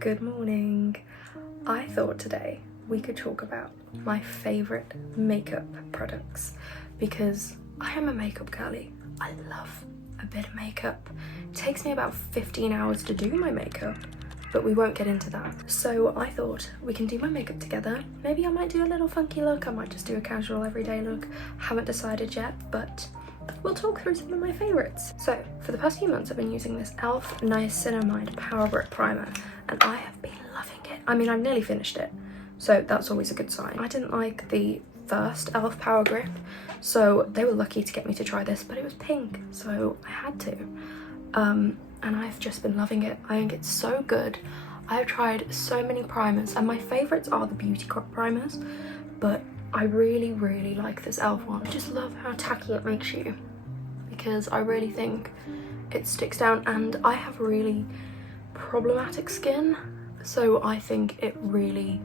Good morning. I thought today we could talk about my favourite makeup products because I am a makeup girly. I love a bit of makeup. It takes me about 15 hours to do my makeup, but we won't get into that. So I thought we can do my makeup together. Maybe I might do a little funky look. I might just do a casual everyday look. Haven't decided yet, but we'll talk through some of my favourites. So for the past few months I've been using this e.l.f. Niacinamide Power Grip Primer and I have been loving it. I mean, I've nearly finished it, so that's always a good sign. I didn't like the first e.l.f. Power Grip, so they were lucky to get me to try this, but it was pink, so I had to. And I've just been loving it. I think it's so good. I've tried so many primers and my favourites are the beauty primers, but I really like this e.l.f. one. I just love how tacky it makes you because I really think it sticks down, and I have really problematic skin, so I think it really,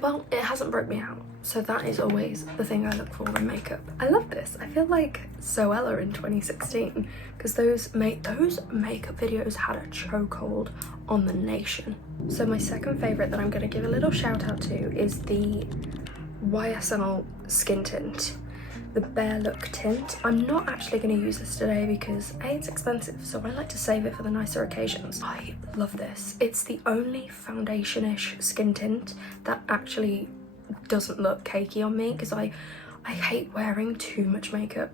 well, it hasn't broke me out, so that is always the thing I look for in makeup. I love this. I feel like Zoella in 2016 because those makeup videos had a chokehold on the nation. So my second favourite that I'm going to give a little shout out to is the YSL skin tint, the Bare Look tint. I'm not actually going to use this today because A, it's expensive, so I like to save it for the nicer occasions. I love this. It's the only foundation-ish skin tint that actually doesn't look cakey on me because I hate wearing too much makeup.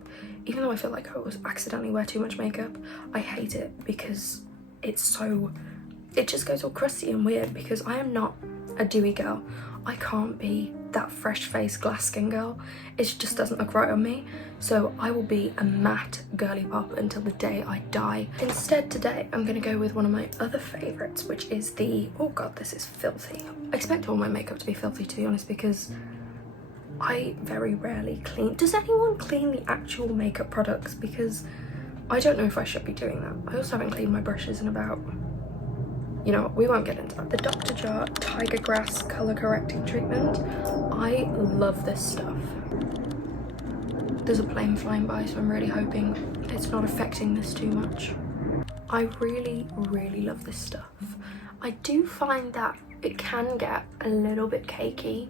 Even though I feel like I always accidentally wear too much makeup, I hate it because it just goes all crusty and weird because I am not a dewy girl. I can't be that fresh face glass skin girl. It just doesn't look right on me, so I will be a matte girly pop until the day I die. Instead today I'm gonna go with one of my other favorites, which is the, oh god, this is filthy. I expect all my makeup to be filthy, to be honest, because I very rarely clean. Does anyone clean the actual makeup products? Because I don't know if I should be doing that. I also haven't cleaned my brushes in about, you know what, we won't get into that. The Dr. Jar Tiger Grass Colour Correcting Treatment. I love this stuff. There's a plane flying by, so I'm really hoping it's not affecting this too much. I really love this stuff. I do find that it can get a little bit cakey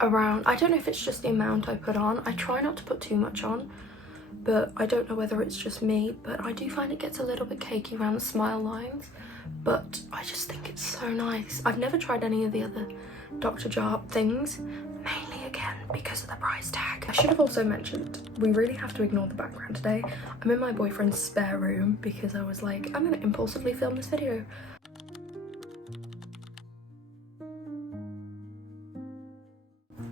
around, I don't know if it's just the amount I put on. I try not to put too much on, but I don't know whether it's just me, but I do find it gets a little bit cakey around the smile lines. But I just think it's so nice. I've never tried any of the other Dr. Jar things, mainly again because of the price tag. I should have also mentioned, we really have to ignore the background today. I'm in my boyfriend's spare room because I was like, I'm gonna impulsively film this video.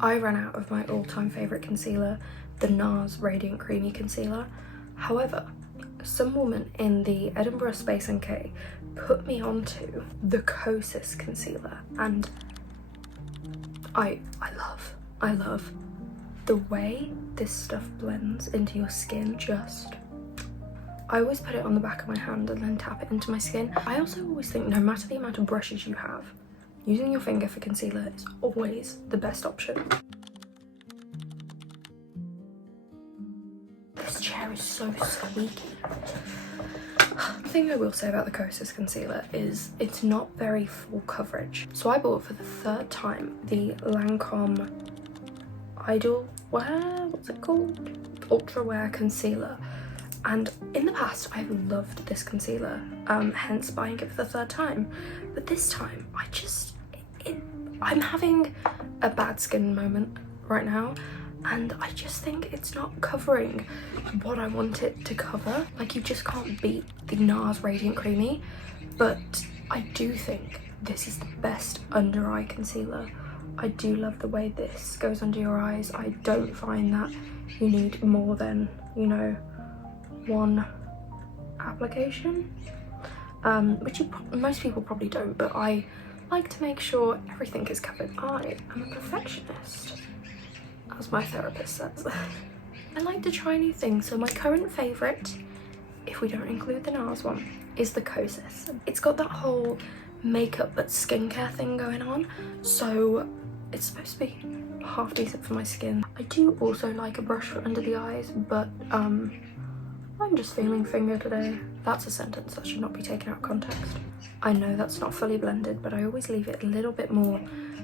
I ran out of my all-time favourite concealer, the NARS Radiant Creamy Concealer. However, some woman in the Edinburgh Space NK put me onto the Kosas concealer, and I love the way this stuff blends into your skin. I always put it on the back of my hand and then tap it into my skin. I also always think no matter the amount of brushes you have, using your finger for concealer is always the best option. This chair is so squeaky. The thing I will say about the Kosas concealer is it's not very full coverage. So I bought for the third time the Lancome Idol Wear, what's it called? Ultra Wear Concealer. And in the past I've loved this concealer, hence buying it for the third time. But this time I'm having a bad skin moment right now, and I just think it's not covering what I want it to cover. Like, you just can't beat the NARS Radiant Creamy, but I do think this is the best under eye concealer. I do love the way this goes under your eyes. I don't find that you need more than, you know, one application. which most people probably don't, but I like to make sure everything is covered. I am a perfectionist, as my therapist says. I like to try new things, so my current favourite, if we don't include the NARS one, is the Kosas. It's got that whole makeup but skincare thing going on, so it's supposed to be half decent for my skin. I do also like a brush for under the eyes, but I'm just feeling finger today. That's a sentence that should not be taken out of context. I know that's not fully blended, but I always leave it a little bit more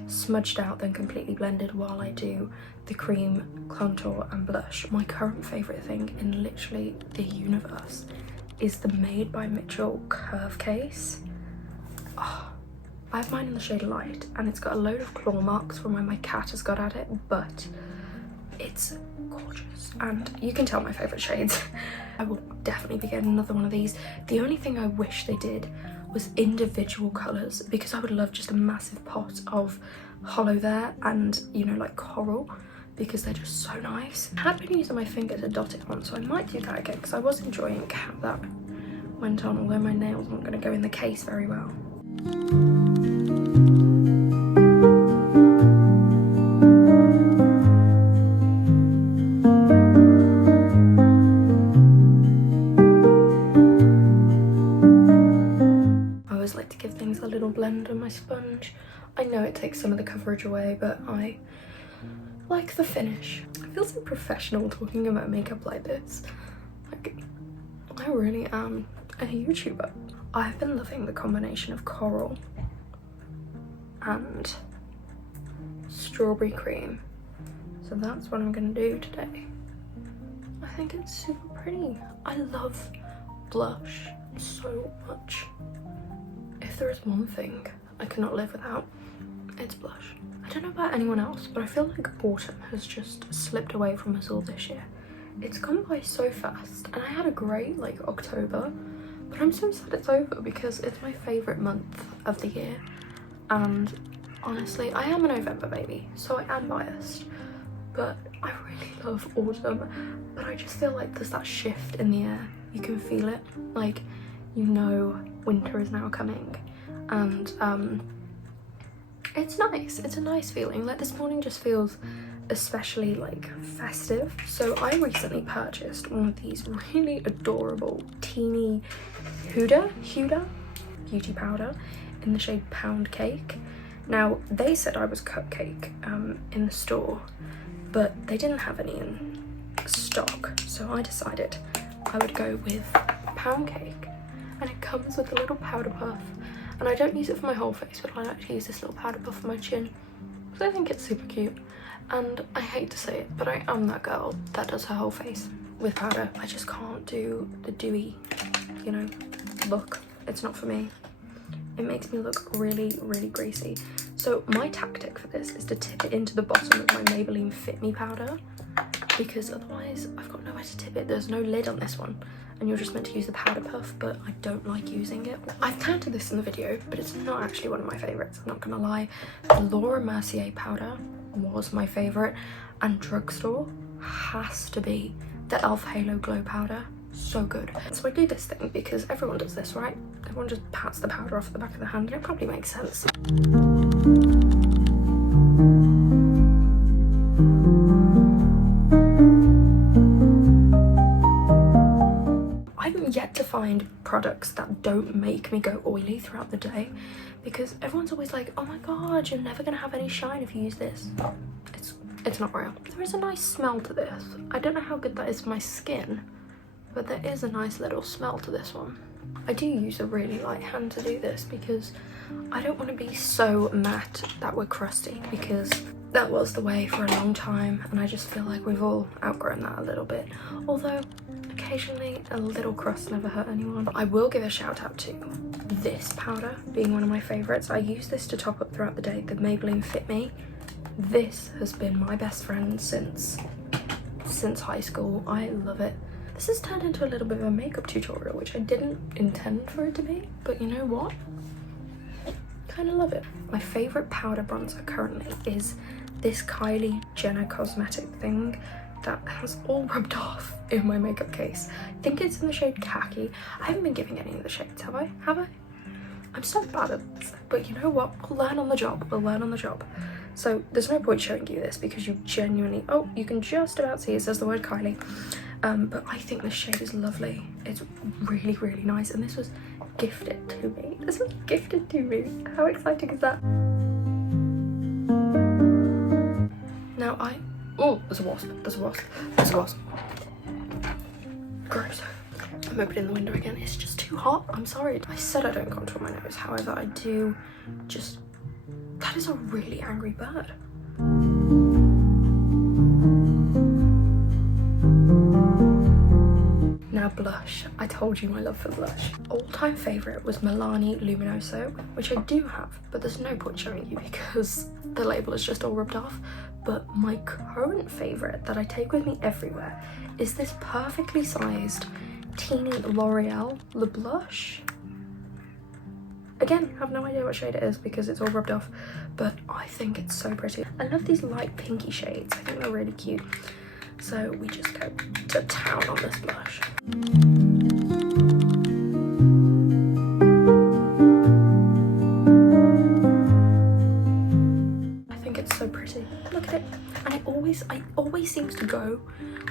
smudged out than completely blended while I do the cream, contour and blush. My current favourite thing in literally the universe is the Made by Mitchell curve case. Oh, I have mine in the shade Light, and it's got a load of claw marks from where my cat has got at it, but it's gorgeous and you can tell my favourite shades. I will definitely be getting another one of these. The only thing I wish they did was individual colours, because I would love just a massive pot of hollow there and, you know, like coral, because they're just so nice. I had been using my finger to dot it on, so I might do that again because I was enjoying how that went on, although my nails aren't going to go in the case very well. A little blend on my sponge. I know it takes some of the coverage away, but I like the finish. I feel so professional talking about makeup like this. Like, I really am a YouTuber. I've been loving the combination of coral and strawberry cream, so that's what I'm gonna do today. I think it's super pretty. I love blush so much. If there is one thing I cannot live without, it's blush. I don't know about anyone else, but I feel like autumn has just slipped away from us all this year. It's gone by so fast, and I had a great like October, but I'm so sad it's over because it's my favourite month of the year. And honestly, I am a November baby, so I am biased, but I really love autumn. But I just feel like there's that shift in the air. You can feel it, like, you know, winter is now coming, and it's nice. It's a nice feeling. Like, this morning just feels especially like festive. So I recently purchased one of these really adorable teeny Huda beauty powder in the shade Pound Cake. Now, they said I was cupcake in the store, but they didn't have any in stock, so I decided I would go with Pound Cake. And it comes with a little powder puff, and I don't use it for my whole face, but I like to use this little powder puff for my chin because I think it's super cute. And I hate to say it, but I am that girl that does her whole face with powder. I just can't do the dewy, you know, look. It's not for me. It makes me look really, really greasy. So my tactic for this is to tip it into the bottom of my Maybelline Fit Me powder, because otherwise I've got nowhere to tip it. There's no lid on this one, and you're just meant to use the powder puff, but I don't like using it. I've counted this in the video, but it's not actually one of my favourites, I'm not gonna lie. The Laura Mercier powder was my favourite, and drugstore has to be the e.l.f. Halo Glow powder. So good. So I do this thing because everyone does this, right? Everyone just pats the powder off the back of the hand, and it probably makes sense. I'm yet to find products that don't make me go oily throughout the day, because everyone's always like, oh my god, you're never gonna have any shine if you use this. It's not real. There is a nice smell to this. I don't know how good that is for my skin, but there is a nice little smell to this one. I do use a really light hand to do this because I don't want to be so matte that we're crusty, because that was the way for a long time, and I just feel like we've all outgrown that a little bit. Although occasionally a little crust never hurt anyone. I will give a shout out to this powder being one of my favourites. I use this to top up throughout the day, the Maybelline Fit Me. This has been my best friend since high school. I love it. This has turned into a little bit of a makeup tutorial, which I didn't intend for it to be, but you know what? Kind of love it. My favourite powder bronzer currently is this Kylie Jenner cosmetic thing, that has all rubbed off in my makeup case. I think it's in the shade Khaki. I haven't been giving any of the shades, have I? I'm so bad at this, but you know what? We'll learn on the job. We'll learn on the job. So there's no point showing you this because you genuinely, oh, you can just about see it says the word Kylie. But I think this shade is lovely. It's really, really nice. And this was gifted to me. This was gifted to me. How exciting is that? Now oh, there's a wasp. There's a wasp. There's a wasp. Gross. I'm opening the window again. It's just too hot. I'm sorry. I said I don't contour my nose. However, I do just... That is a really angry bird. Now blush. I told you my love for blush. All-time favourite was Milani Luminoso, which I do have, but there's no point showing you because the label is just all rubbed off. But my current favourite that I take with me everywhere is this perfectly sized teeny L'Oreal Le Blush. Again, have no idea what shade it is because it's all rubbed off, but I think it's so pretty. I love these light pinky shades. I think they're really cute. So we just go to town on this blush. I think it's so pretty. Look at it. And it always seems to go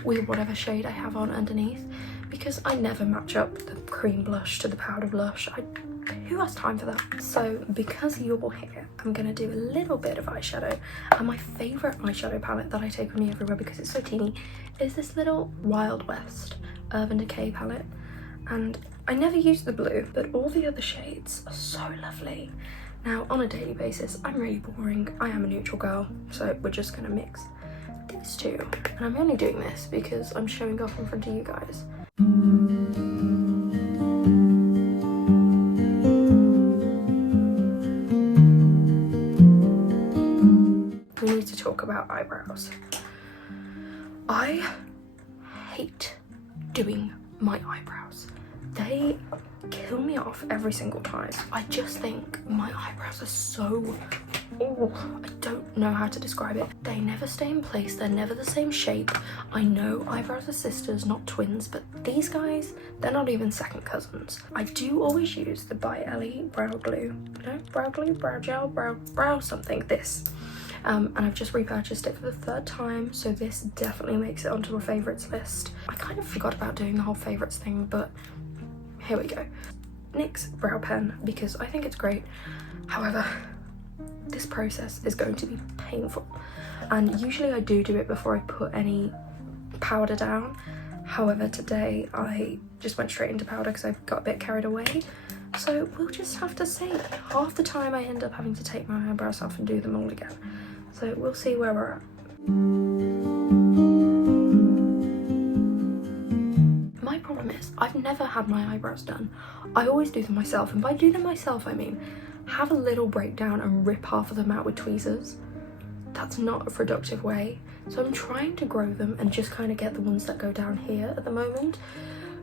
with whatever shade I have on underneath because I never match up the cream blush to the powder blush. Who has time for that? So because you're here, I'm gonna do a little bit of eyeshadow, and my favorite eyeshadow palette that I take with me everywhere because it's so teeny is this little Wild West Urban Decay palette. And I never use the blue, but all the other shades are so lovely. Now on a daily basis, I'm really boring. I am a neutral girl, so we're just gonna mix these two. And I'm only doing this because I'm showing off in front of you guys. We need to talk about eyebrows. I hate doing my eyebrows. They kill me off every single time. I just think my eyebrows are so... Oh, I don't know how to describe it. They never stay in place. They're never the same shape. I know eyebrows are sisters, not twins, but these guys, they're not even second cousins. I do always use the By Ellie brow glue. No, brow glue, brow gel, brow something, this. And I've just repurchased it for the 3rd time, so this definitely makes it onto my favourites list. I kind of forgot about doing the whole favourites thing, but here we go. NYX brow pen, because I think it's great. However, this process is going to be painful. And usually I do it before I put any powder down. However, today I just went straight into powder because I got a bit carried away. So we'll just have to see. Half the time I end up having to take my eyebrows off and do them all again. So we'll see where we're at. My problem is I've never had my eyebrows done. I always do them myself, and by do them myself I mean have a little breakdown and rip half of them out with tweezers. That's not a productive way. So I'm trying to grow them and just kind of get the ones that go down here at the moment.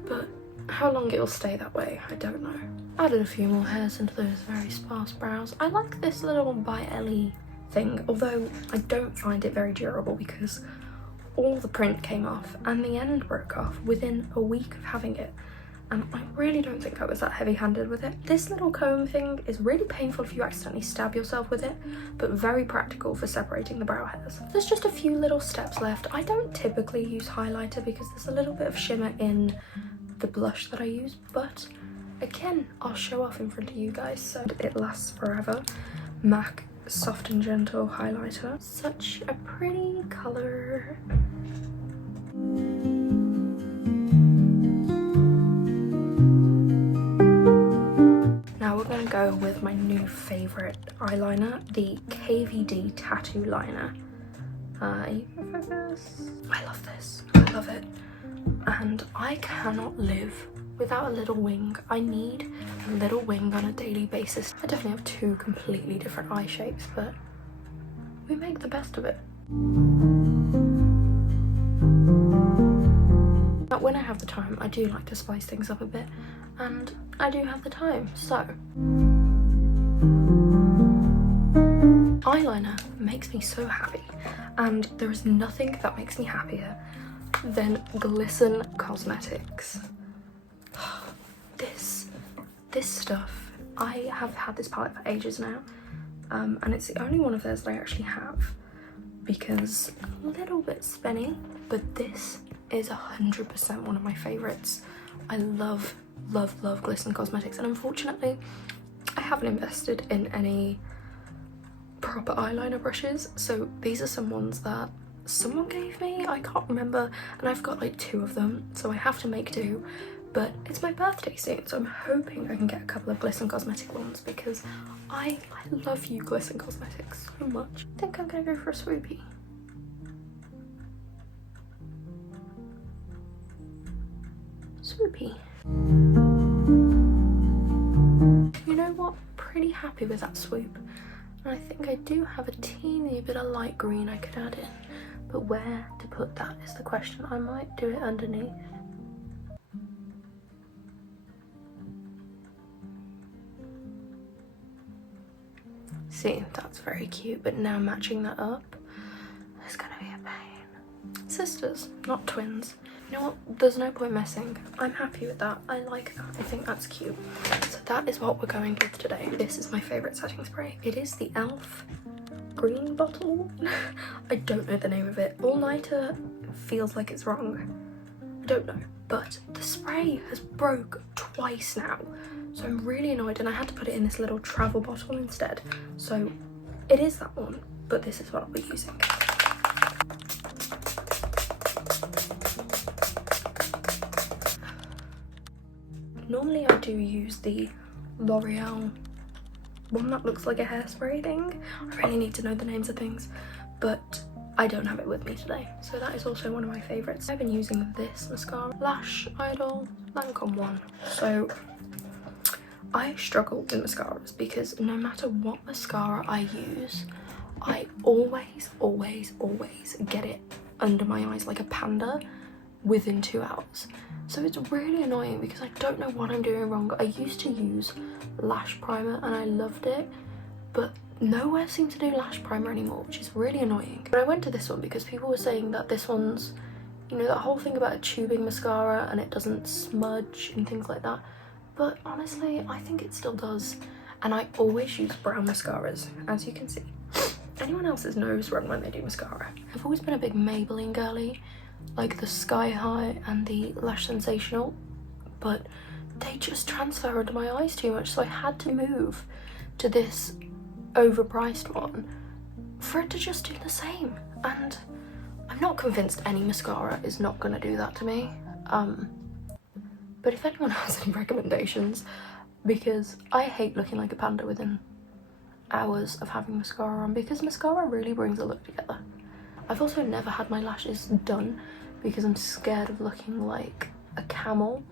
But how long it'll stay that way, I don't know. Added a few more hairs into those very sparse brows. I like this little By Ellie thing, although I don't find it very durable because all the print came off and the end broke off within a week of having it. And I really don't think I was that heavy-handed with it. This little comb thing is really painful if you accidentally stab yourself with it, but very practical for separating the brow hairs. There's just a few little steps left. I don't typically use highlighter because there's a little bit of shimmer in the blush that I use, but again, I'll show off in front of you guys so it lasts forever. MAC Soft and Gentle highlighter. Such a pretty colour. Now we're going to go with my new favourite eyeliner, the KVD Tattoo Liner. You can focus. I love this. I love it. And I cannot live without a little wing. I need a little wing on a daily basis. I definitely have 2 completely different eye shapes, but we make the best of it. But when I have the time, I do like to spice things up a bit, and I do have the time, so. Eyeliner makes me so happy, and there is nothing that makes me happier than Glisten Cosmetics. This stuff, I have had this palette for ages now, and it's the only one of theirs that I actually have because a little bit spenny, but this is 100% one of my favorites. I love Glisten Cosmetics, and unfortunately I haven't invested in any proper eyeliner brushes, so these are some ones that someone gave me, I can't remember, and I've got like 2 of them, so I have to make do. But it's my birthday soon, so I'm hoping I can get a couple of Glisten Cosmetic ones because I love you, Glisten Cosmetics, so much. I think I'm gonna go for a swoopy. Swoopy. You know what? Pretty happy with that swoop. And I think I do have a teeny bit of light green I could add in, but where to put that is the question. I might do it underneath. See, that's very cute, but now matching that up is gonna be a pain. Sisters, not twins. You know what? There's no point messing. I'm happy with that. I like that. I think that's cute. So that is what we're going with today. This is my favourite setting spray. It is the e.l.f. green bottle. I don't know the name of it. All Nighter feels like it's wrong. I don't know. But the spray has broke twice now. So I'm really annoyed, and I had to put it in this little travel bottle instead. So it is that one, but this is what I'll be using. Normally I do use the L'Oreal one that looks like a hairspray thing. I really need to know the names of things, but I don't have it with me today. So that is also one of my favourites. I've been using this mascara, Lash Idol Lancome one. So I struggle with mascaras because no matter what mascara I use, I always get it under my eyes like a panda within 2 hours. So it's really annoying because I don't know what I'm doing wrong. I used to use lash primer and I loved it, but nowhere seems to do lash primer anymore, which is really annoying. But I went to this one because people were saying that this one's, you know, that whole thing about a tubing mascara and it doesn't smudge and things like that. But honestly, I think it still does. And I always use brown mascaras, as you can see. Anyone else's nose run when they do mascara. I've always been a big Maybelline girly, like the Sky High and the Lash Sensational, but they just transfer under my eyes too much, so I had to move to this overpriced one for it to just do the same. And I'm not convinced any mascara is not gonna do that to me. But if anyone has any recommendations, because I hate looking like a panda within hours of having mascara on, because mascara really brings a look together. I've also never had my lashes done because I'm scared of looking like a camel.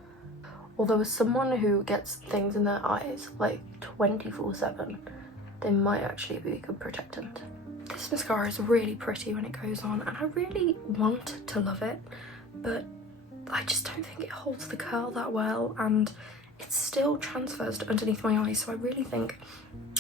Although as someone who gets things in their eyes like 24/7, they might actually be a good protectant. This mascara is really pretty when it goes on, and I really want to love it, but I just don't think it holds the curl that well, and it still transfers to underneath my eyes, so I really think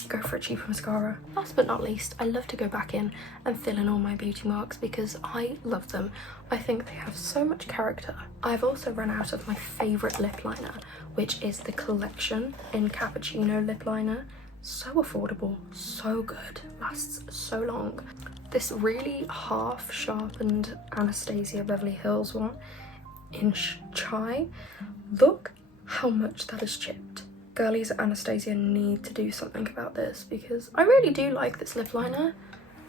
go for a cheaper mascara. Last but not least, I love to go back in and fill in all my beauty marks because I love them. I think they have so much character. I've also run out of my favourite lip liner, which is the Collection in Cappuccino lip liner. So affordable, so good, lasts so long. This really half sharpened Anastasia Beverly Hills one in Chai. Look how much that has chipped. Girlies at Anastasia need to do something about this because I really do like this lip liner,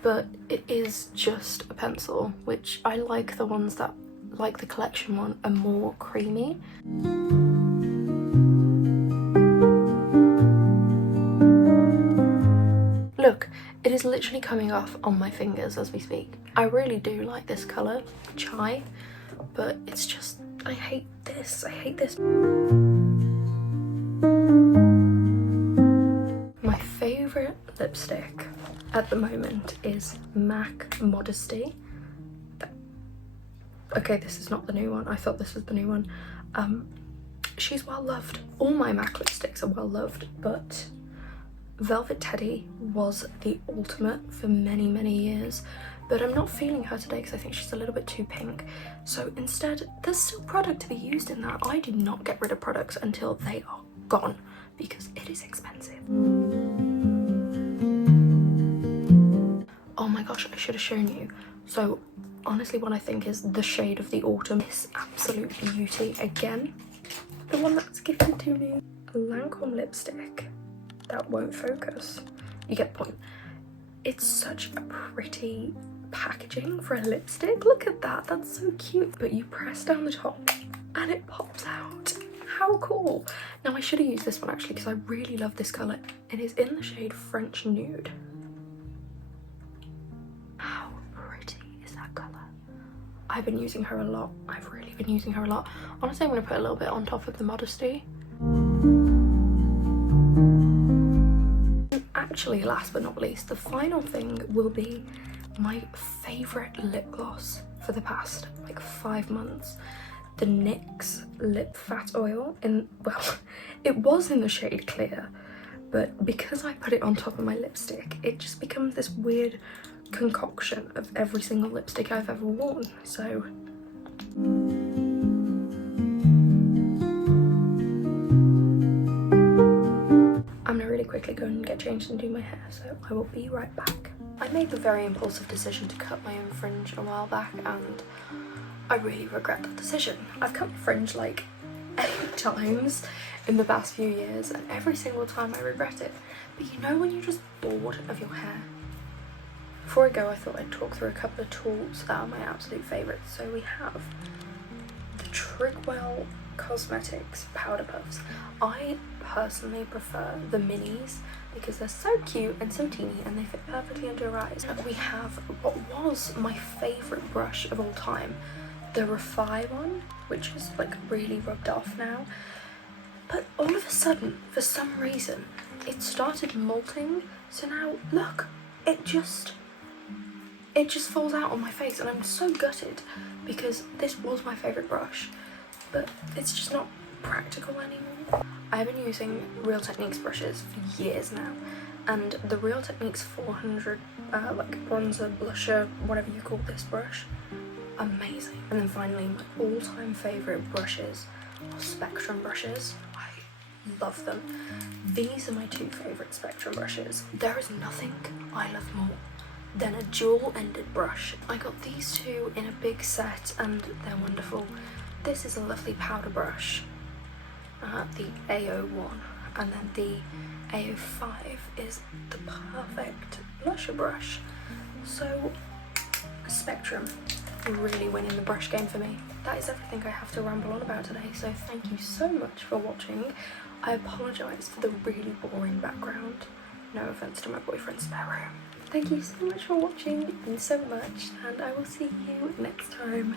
but it is just a pencil, which I like the ones that, like the Collection one, are more creamy. Look, it is literally coming off on my fingers as we speak. I really do like this colour, Chai, but it's just, I hate this. My favourite lipstick at the moment is MAC Modesty. Okay, this is not the new one. I thought this was the new one. She's well loved. All my MAC lipsticks are well loved, but Velvet Teddy was the ultimate for many years but I'm not feeling her today because I think she's a little bit too pink. So instead, there's still product to be used in that. I do not get rid of products until they are gone because it is expensive. Oh my gosh, I should have shown you. So honestly, what I think is the shade of the autumn, this absolute beauty again, the one that's gifted to me, a Lancome lipstick that won't focus. You get the point. It's such a pretty packaging for a lipstick. Look at that, that's so cute. But you press down the top and it pops out. How cool. Now I should have used this one actually because I really love this colour. It is in the shade French Nude. How pretty is that colour? I've been using her a lot. I've really been using her a lot. Honestly, I'm going to put a little bit on top of the Modesty. Actually, last but not least, the final thing will be my favourite lip gloss for the past like 5 months. The NYX Lip Fat Oil in, well, it was in the shade Clear, but because I put it on top of my lipstick, it just becomes this weird concoction of every single lipstick I've ever worn. So I'm gonna really quickly go and get changed and do my hair, so I will be right back. I made the very impulsive decision to cut my own fringe a while back and I really regret that decision. I've cut my fringe like 8 times in the past few years and every single time I regret it. But you know when you're just bored of your hair? Before I go, I thought I'd talk through a couple of tools that are my absolute favourites. So we have the Trigwell Cosmetics Powder Puffs. I personally prefer the minis because they're so cute and so teeny and they fit perfectly under your eyes. We have what was my favourite brush of all time, the Refi one, which is like really rubbed off now. But all of a sudden, for some reason, it started molting. So now, look, it just falls out on my face and I'm so gutted because this was my favourite brush, but it's just not practical anymore. I've been using Real Techniques brushes for years now, and the Real Techniques 400 like bronzer, blusher, whatever you call this brush, amazing. And then finally, my all-time favourite brushes are Spectrum brushes. I love them. These are my 2 favourite Spectrum brushes. There is nothing I love more than a dual-ended brush. I got these 2 in a big set and they're wonderful. This is a lovely powder brush, the AO1, and then the AO5 is the perfect blusher brush. So Spectrum really winning the brush game for me. That is everything I have to ramble on about today, so thank you so much for watching. I apologise for the really boring background. No offence to my boyfriend's spare room. Thank you so much for watching and so much, and I will see you next time.